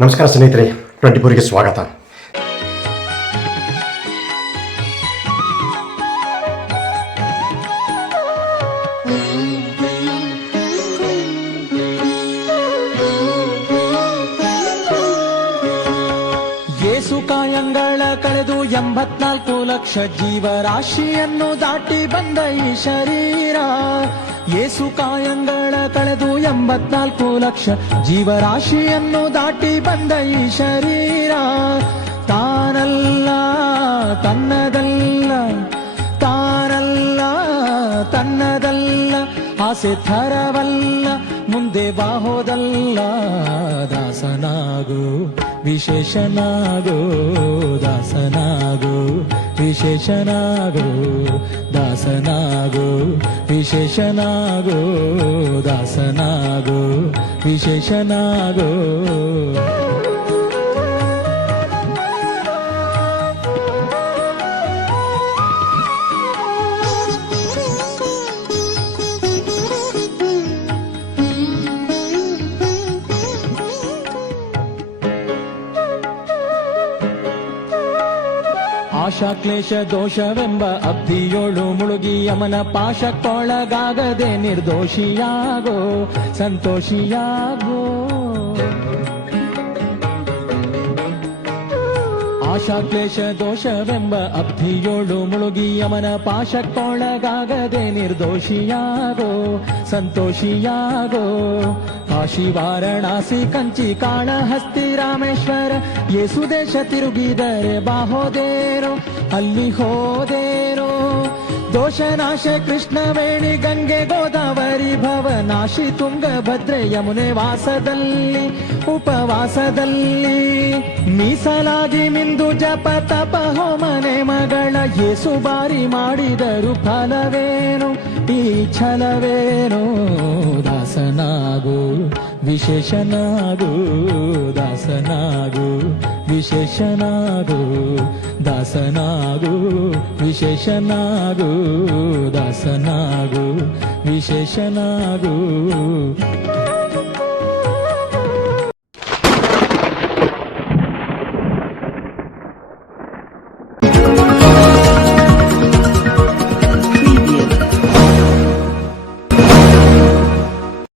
ನಮಸ್ಕಾರ ಸ್ನೇಹಿತರೆ, 24ಗೆ ಸ್ವಾಗತ. ಯೇಸು ಕಾಯಂಗಳ ಕಳೆದು 84 ಲಕ್ಷ ಜೀವರಾಶಿಯನ್ನು ದಾಟಿ ಬಂದ ಈ ಶರೀರ. ಯೇಸು ಕಾಯಂಗಳ ಕಳೆದು 84 ಲಕ್ಷ ಜೀವರಾಶಿಯನ್ನು ದಾಟಿ ಬಂದ ಈ ಶರೀರ. ತಾನಲ್ಲ ತನ್ನದಲ್ಲ, ತಾನಲ್ಲ ತನ್ನದಲ್ಲ, ಆಸೆ ಥರವಲ್ಲ, ಮುಂದೆ ಬಾಹೋದಲ್ಲ. ದಾಸನಾಗು ವಿಶೇಷನಾಗೋ, ದಾಸನಾಗೋ ವಿಶೇಷನಾಗೋ, ದಾಸನಾಗೋ ವಿಶೇಷನಾಗೋ, ದಾಸನಾಗೋ ವಿಶೇಷನಾಗೋ. ಆಶಾ ಕ್ಲೇಶ ದೋಷವೆಂಬ ಅಬ್ಧಿಯೋಳು ಮುಳುಗಿ ಯಮನ ಪಾಶಕ್ಕೊಳಗಾಗದೆ ನಿರ್ದೋಷಿಯಾಗೋ, ಸಂತೋಷಿಯಾಗೋ. ಆಶಾ ಕ್ಲೇಶ ದೋಷವೆಂಬ ಅಬ್ಧಿಯೋಳು ಮುಳುಗಿ ಯಮನ ಪಾಶಕ್ಕೊಳಗಾಗದೆ ನಿರ್ದೋಷಿಯಾಗೋ, ಸಂತೋಷಿಯಾಗೋ. ಕಾಶಿ ವಾರಣಾಸಿ ಕಂಚಿ ಕಾಳಹಸ್ತಿ ರಾಮೇಶ್ವರ ಯೇಸು ದೇಶ ತಿರುಗಿದರೆ ಬಾಹೋದೇರೋ, ಅಲ್ಲಿ ಹೋದೇರೋ. ದೋಷನಾಶ ಕೃಷ್ಣವೇಣಿ ಗಂಗೆ ಗೋದಾವರಿ ಭವನಾಶಿ ತುಂಗಭದ್ರೆ ಯಮುನೆ ವಾಸದಲ್ಲಿ ಉಪವಾಸದಲ್ಲಿ ಮೀಸಲಾಗಿ ಮಿಂದು ಜಪ ತಪ ಹೋಮನೆ ಮಗಳ ಯೇಸು ಬಾರಿ ಮಾಡಿದರು ಫಲವೇನು ಈ ಛಲವೇನು. ದಾಸನಾಗು ವಿಶೇಷನಾಗು, ದಾಸನಾಗು ವಿಶೇಷನಾಗು, ದಾಸನಾಗು ವಿಶೇಷನಾಗು, ದಾಸನಾಗು ವಿಶೇಷನಾಗು.